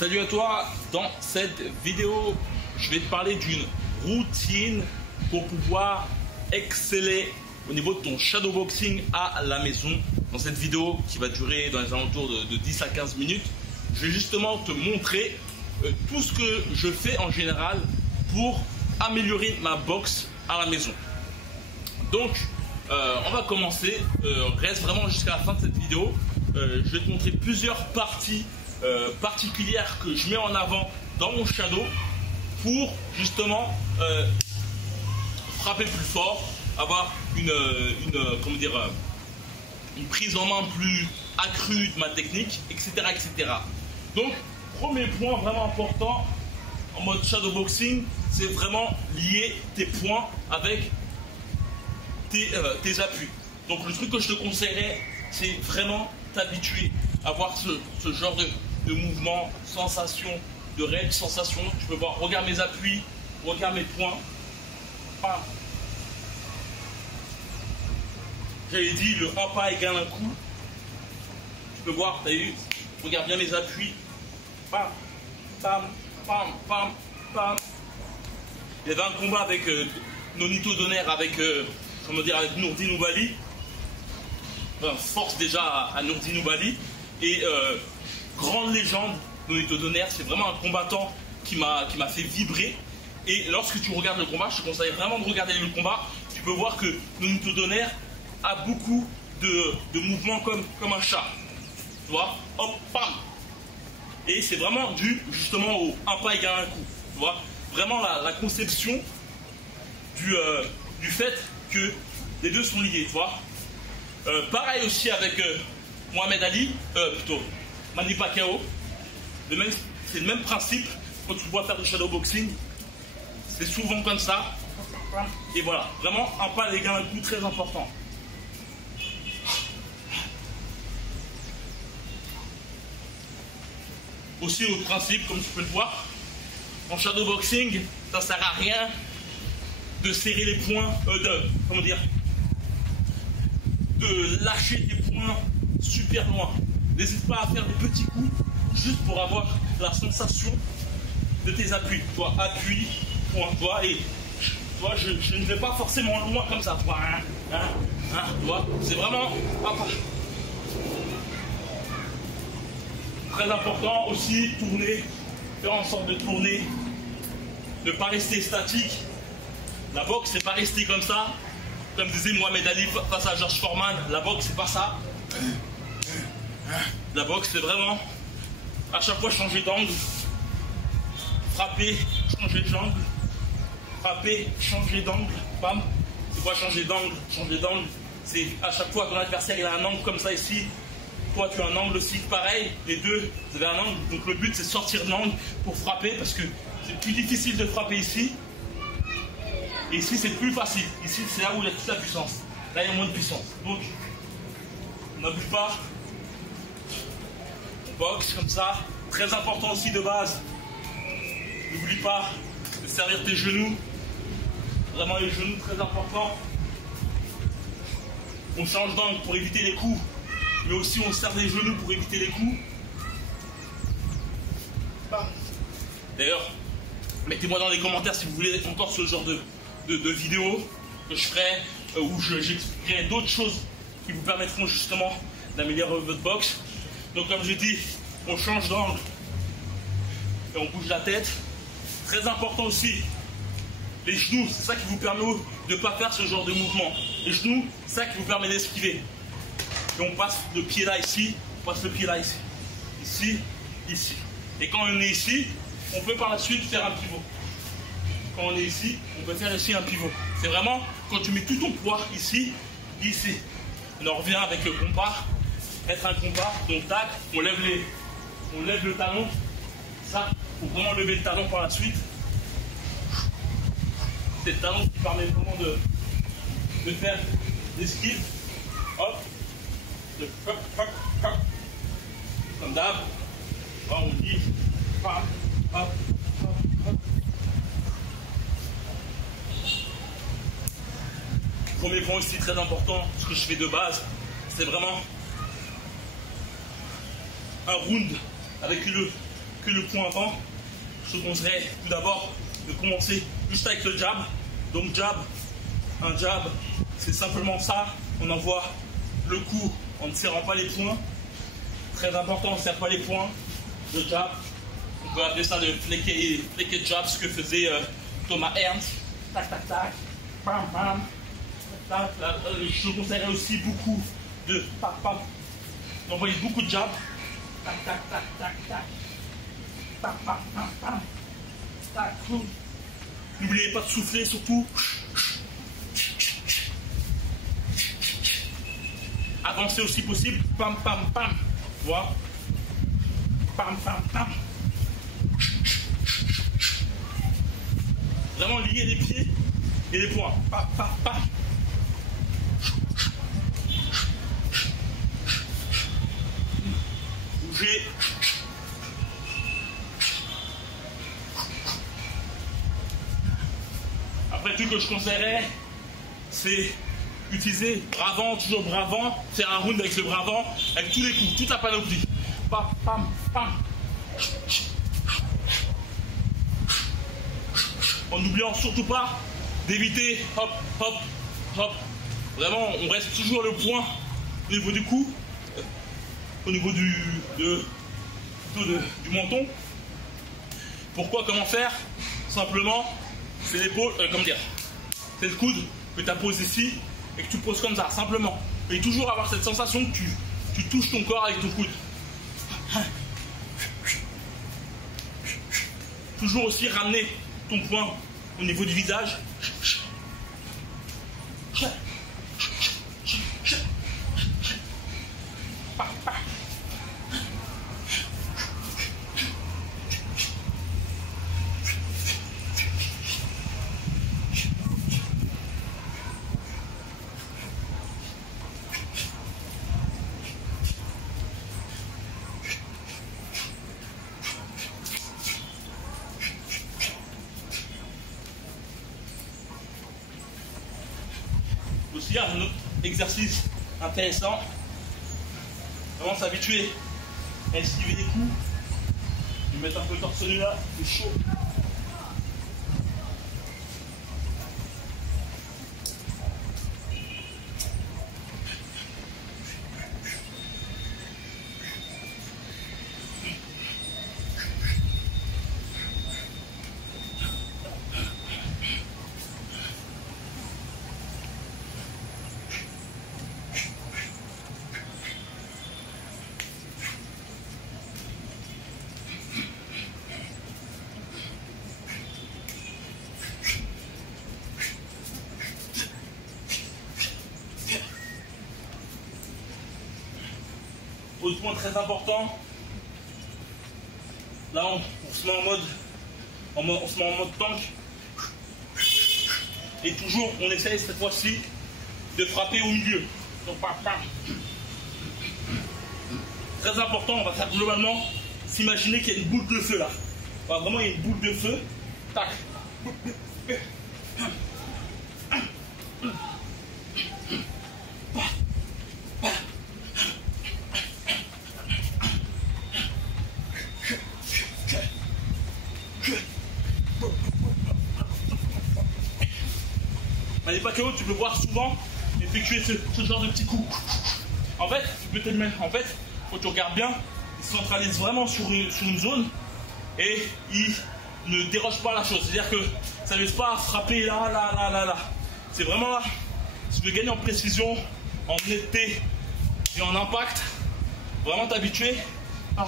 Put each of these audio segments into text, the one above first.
Salut à toi, dans cette vidéo, je vais te parler d'une routine pour pouvoir exceller au niveau de ton shadowboxing à la maison. Dans cette vidéo qui va durer dans les alentours de 10 à 15 minutes, je vais justement te montrer tout ce que je fais en général pour améliorer ma boxe à la maison. Donc, on va commencer, reste vraiment jusqu'à la fin de cette vidéo. Je vais te montrer plusieurs parties particulières que je mets en avant dans mon shadow pour justement frapper plus fort, avoir une prise en main plus accrue de ma technique, etc., etc. Donc, premier point vraiment important en mode shadowboxing, c'est vraiment lier tes points avec tes appuis. Donc, le truc que je te conseillerais, c'est vraiment t'habituer à voir ce genre de mouvement, sensation, de réelle sensation. Tu peux voir, regarde mes appuis, regarde mes points. Bam. J'avais dit le un pas égale un coup. Tu peux voir, tu as eu, regarde bien mes appuis. Bam, bam, bam, bam, bam. Il y avait un combat avec Nonito Donaire, avec Nourdine Oubali. Enfin, force déjà à Nourdine Oubali. Et grande légende, Nonito Donaire, c'est vraiment un combattant qui m'a fait vibrer. Et lorsque tu regardes le combat, je te conseille vraiment de regarder le combat. Tu peux voir que Nonito Donaire a beaucoup de mouvements comme un chat. Tu vois, hop, pam. Et c'est vraiment dû justement au un pas égale un coup. Tu vois, vraiment la conception du fait que les deux sont liés. Tu vois. Pareil aussi avec Mohamed Ali, plutôt Manny Pacquiao. C'est le même principe. Quand tu vois faire du shadowboxing, c'est souvent comme ça. Et voilà, vraiment un pas égale un coup très important. Aussi autre principe, comme tu peux le voir, en shadowboxing, ça ne sert à rien de serrer les poings, de lâcher tes poings super loin. N'hésite pas à faire des petits coups juste pour avoir la sensation de tes appuis. Toi, appui, point, toi, et toi, je ne vais pas forcément loin comme ça. Toi, toi, c'est vraiment très important aussi, tourner, faire en sorte de tourner, ne pas rester statique. La boxe, c'est pas rester comme ça. Comme disait Mohamed Ali face à George Foreman, la boxe, c'est pas ça. La boxe, c'est vraiment à chaque fois changer d'angle, frapper, changer d'angle, frapper, changer d'angle, bam. C'est quoi changer d'angle? Changer d'angle, c'est à chaque fois que ton adversaire il a un angle comme ça ici, toi tu as un angle aussi pareil, les deux, vous avez un angle. Donc le but c'est de sortir de l'angle pour frapper parce que c'est plus difficile de frapper ici. Et ici c'est plus facile. Ici c'est là où il y a toute la puissance. Là il y a moins de puissance. Donc on n'abuse pas. On boxe comme ça. Très important aussi de base. N'oublie pas de servir tes genoux. Vraiment les genoux très important. On change d'angle pour éviter les coups. Mais aussi on sert les genoux pour éviter les coups. D'ailleurs, mettez-moi dans les commentaires si vous voulez encore ce genre de vidéos que je ferai où j'expliquerai d'autres choses qui vous permettront justement d'améliorer votre boxe. Donc comme je dis, on change d'angle et on bouge la tête. Très important aussi, les genoux, c'est ça qui vous permet de ne pas faire ce genre de mouvement. Les genoux, c'est ça qui vous permet d'esquiver. Et on passe le pied là ici, on passe le pied là ici. Ici, ici. Et quand on est ici, on peut par la suite faire un pivot. Quand on est ici, on peut faire ici un pivot. C'est vraiment quand tu mets tout ton poids ici, ici. On en revient avec le compas. Être un compas, on tac, on lève le talon. Ça, il faut vraiment lever le talon par la suite. C'est le talon qui permet vraiment de faire l'esquive. Hop. Hop, hop, hop. Comme d'hab. On dit hop, hop, hop, hop. Premier point aussi très important, ce que je fais de base, c'est vraiment un round avec que le point avant. Je te conseillerais tout d'abord de commencer juste avec le jab. Donc jab, un jab, c'est simplement ça. On envoie le coup en ne serrant pas les poings. Très important, on ne serre pas les poings. Le jab, on peut appeler ça le flické jab, ce que faisait Thomas Ernst. Tac, tac, tac. Bam, bam. Tac, tac. Je te conseillerais aussi beaucoup de pam, pam. D'envoyer beaucoup de jabs. Tac, tac, tac, tac, tac. Pam, pam, pam, pam. Tac, boum. N'oubliez pas de souffler surtout. Avancez aussi possible. Pam, pam, pam. Tu vois? Pam, pam, pam. Vraiment lier les pieds et les poings. Pam, pam, pam. Bougez. Après, le truc que je conseillerais, c'est utiliser bras avant, toujours bras avant, faire un round avec le bras avant, avec tous les coups, toute la panoplie. Pam, pam, pam. En n'oubliant surtout pas d'éviter, hop, hop, hop. Vraiment, on reste toujours le point au niveau du cou, au niveau du menton. Pourquoi, comment faire? Simplement, c'est l'épaule, comment dire, c'est le coude que tu poses ici et que tu poses comme ça, simplement. Et toujours avoir cette sensation que tu touches ton corps avec ton coude. Toujours aussi ramener ton poing au niveau du visage. Aussi, un autre exercice intéressant, vraiment s'habituer à esquiver les coups, lui mettre un peu le torse nu là, c'est chaud. Autre point très important, là on se met on se met en mode tank et toujours on essaye cette fois-ci de frapper au milieu. Donc pam, pam. Très important, on va faire globalement s'imaginer qu'il y a une boule de feu là. Voilà, vraiment il y a une boule de feu. Tac. À l'EPACAO, tu peux voir souvent effectuer ce genre de petits coups. En fait, tu peux te le mettre. En fait, faut que tu regardes bien. Il se centralise vraiment sur une zone et il ne déroge pas la chose. C'est-à-dire que ça ne laisse pas frapper là. C'est vraiment là. Si tu veux gagner en précision, en netteté et en impact, vraiment t'habituer à.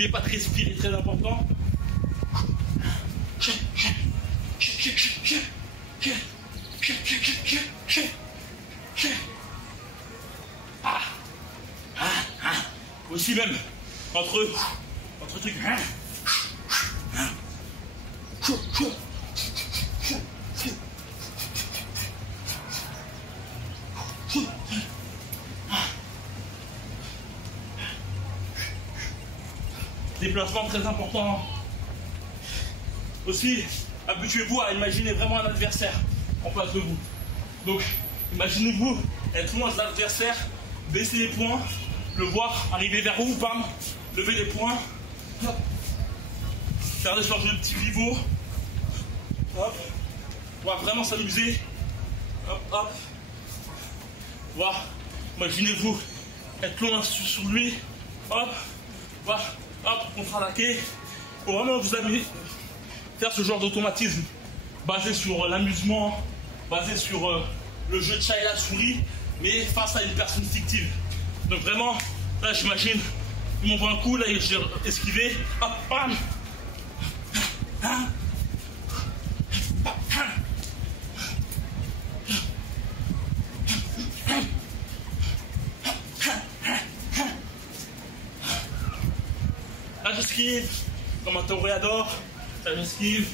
N'oubliez pas de respirer, très important. Aussi même entre trucs. Déplacement très important. Aussi, habituez-vous à imaginer vraiment un adversaire en face de vous. Donc, imaginez-vous être loin de l'adversaire, baisser les poings, le voir arriver vers vous, bam, lever les poings, hop, faire des sortes de petits pivots, hop, on va vraiment s'amuser, hop, hop, voilà, imaginez-vous être loin sur lui, hop, voilà, hop, contre-attaquer, pour vraiment vous amuser, faire ce genre d'automatisme basé sur l'amusement, basé sur le jeu de chat et la souris, mais face à une personne fictive. Donc vraiment, là j'imagine, il m'envoie un coup, là j'ai esquivé, hop, bam. Là j'esquive, comme un toréador, là j'esquive,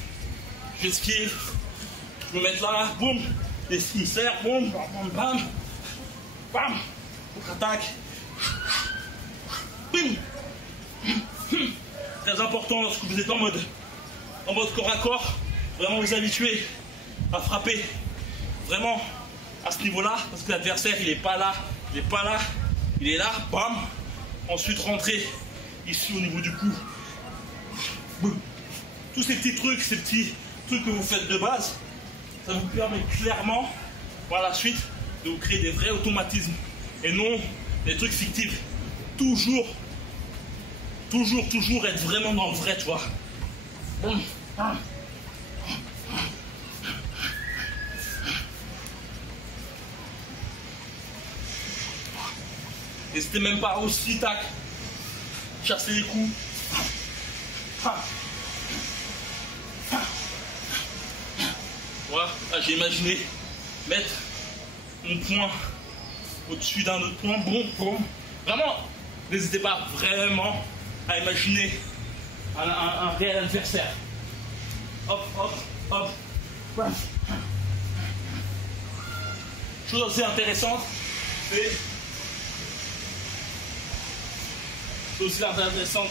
je me mets là, boum, les serre, boum, bam, bam, bam, contre-attaque, boum. Très important lorsque vous êtes en mode corps à corps, vraiment vous habituer à frapper vraiment à ce niveau-là, parce que l'adversaire il est pas là, il est là, bam. Ensuite rentrer ici au niveau du cou. Boum. Tous ces petits trucs que vous faites de base, ça vous permet clairement par la suite de vous créer des vrais automatismes et non des trucs fictifs. Toujours être vraiment dans le vrai, tu vois. Boum. N'hésitez même pas aussi, tac, chasser les coups. Voilà, là j'ai imaginé mettre mon poing au-dessus d'un autre point, bon, bon. Vraiment, n'hésitez pas vraiment à imaginer un réel adversaire. Hop, hop, hop. Chose assez intéressante,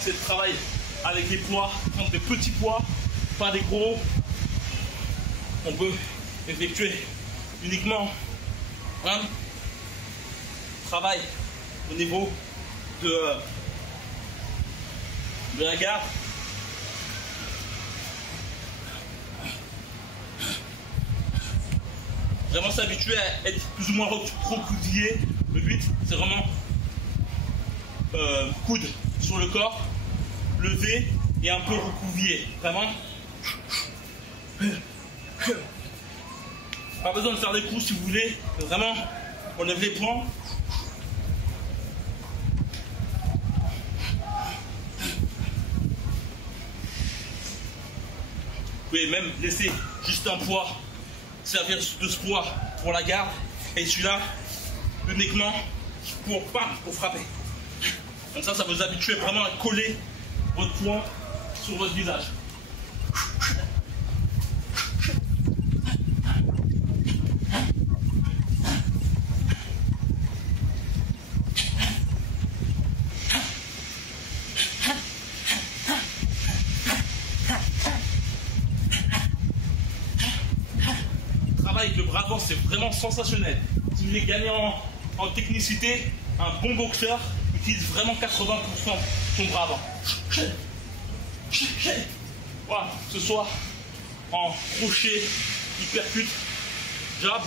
c'est de travailler avec les poids, prendre des petits poids, pas des gros. On peut effectuer uniquement un travail au niveau de la garde. Vraiment s'habituer à être plus ou moins recroquevillé. Le but, c'est vraiment coude sur le corps, lever et un peu recroquevillé. Vraiment. Pas besoin de faire des coups si vous voulez. Vraiment, on lève les poings. Vous pouvez même laisser juste un poids, servir de ce poids pour la garde et celui-là uniquement pour frapper. Comme ça vous habitue vraiment à coller votre poing sur votre visage. Avec le bras avant, c'est vraiment sensationnel. Si vous voulez gagner en technicité, un bon boxeur utilise vraiment 80% son bras avant. Voilà, que ce soit en crochet, uppercut, jab.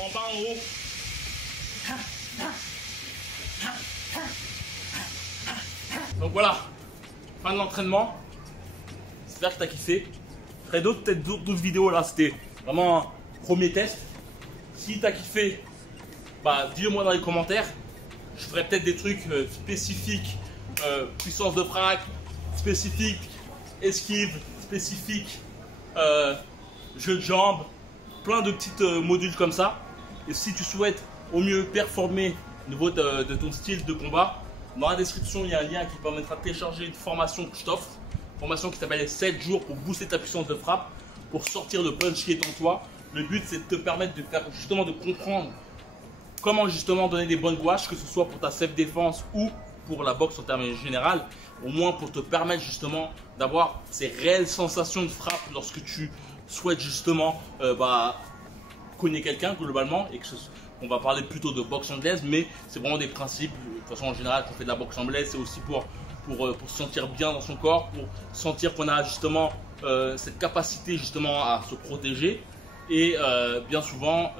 En bas, en haut. Donc voilà, fin de l'entraînement. J'espère que tu as kiffé. Je ferai peut-être d'autres vidéos là, c'était vraiment un premier test. Si tu as kiffé, bah, dis-le moi dans les commentaires. Je ferai peut-être des trucs spécifiques, puissance de frappe, spécifique, esquive, spécifique, jeu de jambes, plein de petits modules comme ça. Et si tu souhaites au mieux performer au niveau de ton style de combat, dans la description, il y a un lien qui permettra de télécharger une formation que je t'offre. Une formation qui s'appelle 7 jours pour booster ta puissance de frappe, pour sortir le punch qui est en toi. Le but, c'est de te permettre de faire justement de comprendre comment justement donner des bonnes gouaches, que ce soit pour ta self-défense ou pour la boxe en termes général, au moins pour te permettre justement d'avoir ces réelles sensations de frappe lorsque tu souhaites justement cogner quelqu'un globalement, et que on va parler plutôt de boxe anglaise, mais c'est vraiment des principes. De toute façon, en général, quand on fait de la boxe anglaise, c'est aussi pour se sentir bien dans son corps, pour sentir qu'on a justement cette capacité justement à se protéger. Et bien souvent,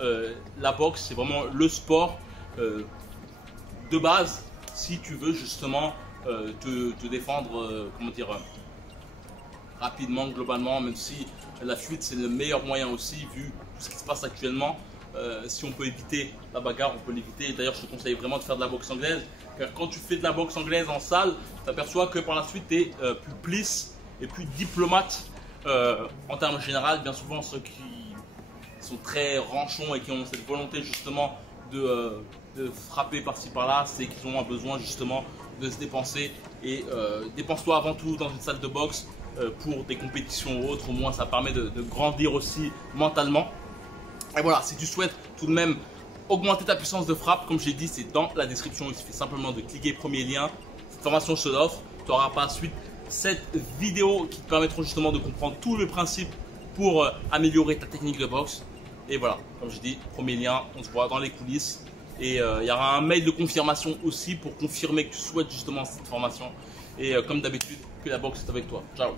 la boxe, c'est vraiment le sport de base si tu veux justement te défendre, comment dire, rapidement, globalement, même si la fuite c'est le meilleur moyen aussi vu tout ce qui se passe actuellement. Si on peut éviter la bagarre, on peut l'éviter. D'ailleurs, je te conseille vraiment de faire de la boxe anglaise, car quand tu fais de la boxe anglaise en salle, tu t'aperçois que par la suite tu es plus plisse et plus diplomate en termes général. Bien souvent, ceux qui sont très ranchons et qui ont cette volonté justement de frapper par-ci par-là, c'est qu'ils ont un besoin justement de se dépenser. Et dépense-toi avant tout dans une salle de boxe pour des compétitions ou autres. Au moins, ça permet de grandir aussi mentalement. Et voilà, si tu souhaites tout de même augmenter ta puissance de frappe, comme j'ai dit, c'est dans la description. Il suffit simplement de cliquer premier lien. Cette formation, je te l'offre. Tu auras par la suite cette vidéo qui te permettront justement de comprendre tous les principes pour améliorer ta technique de boxe. Et voilà, comme je dis, premier lien, on se voit dans les coulisses. Et il y aura un mail de confirmation aussi pour confirmer que tu souhaites justement cette formation. Et comme d'habitude, que la boxe est avec toi. Ciao.